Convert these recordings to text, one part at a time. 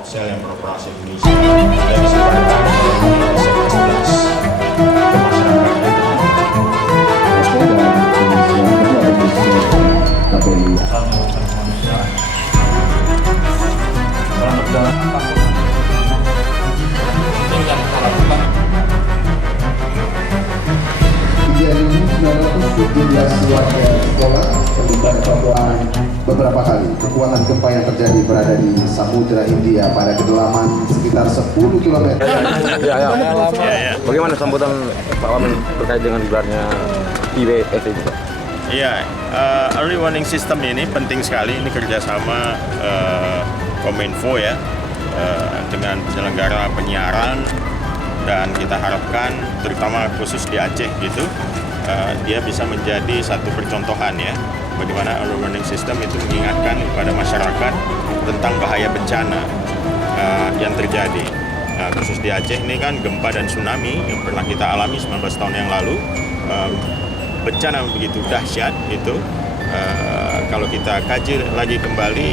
Telkomsel yang beroperasi di Indonesia dan disebarkan melalui SMS 11 ke masyarakat. Warga sekolah terlibat evakuasi beberapa kali. Kekuatan gempa yang terjadi berada di Samudra Hindia pada kedalaman sekitar 10 km. Ya. Bagaimana sambutan Pak Wamen terkait dengan gelarnya IWS itu, Pak? Iya, early warning system ini penting sekali. Ini kerjasama Kominfo ya dengan penyelenggara penyiaran, dan kita harapkan terutama khusus di Aceh gitu. Dia bisa menjadi satu percontohan ya, bagaimana early warning system itu mengingatkan kepada masyarakat tentang bahaya bencana yang terjadi. Khusus di Aceh ini kan gempa dan tsunami yang pernah kita alami 19 tahun yang lalu, bencana begitu dahsyat itu. Kalau kita kaji lagi kembali,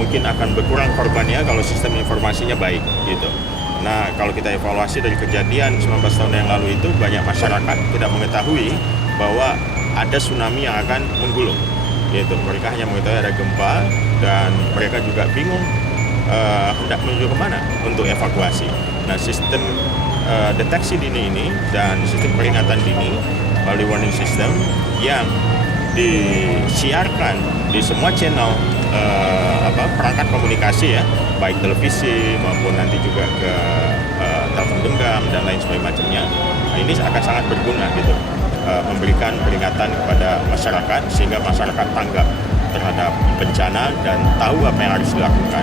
mungkin akan berkurang korbannya kalau sistem informasinya baik gitu. Nah, kalau kita evaluasi dari kejadian 19 tahun yang lalu itu, banyak masyarakat tidak mengetahui bahwa ada tsunami yang akan menggulung. Gitu. Mereka hanya mengetahui ada gempa, dan mereka juga bingung hendak menuju kemana untuk evakuasi. Nah, sistem deteksi dini ini dan sistem peringatan dini, early warning system, yang disiarkan di semua channel perangkat komunikasi ya, baik televisi maupun nanti juga ke telepon genggam dan lain sebagainya. Nah, ini akan sangat berguna gitu, memberikan peringatan kepada masyarakat sehingga masyarakat tanggap terhadap bencana dan tahu apa yang harus dilakukan.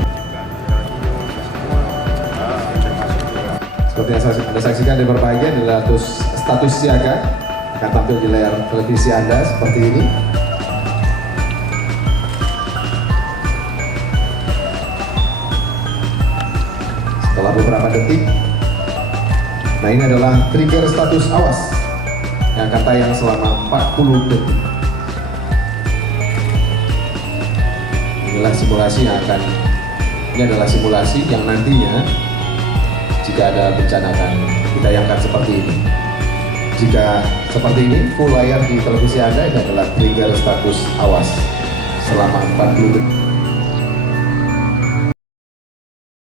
Seperti yang Anda saksikan di berbahagia adalah status siaga, akan tampil di layar televisi Anda seperti ini. Setelah beberapa detik, nah ini adalah trigger status awas yang akan tayang selama 40 detik. Ini adalah simulasi yang nantinya jika ada bencana akan ditayangkan seperti ini. Jika seperti ini, full layar di televisi Anda, ini adalah trigger status awas selama 40 detik.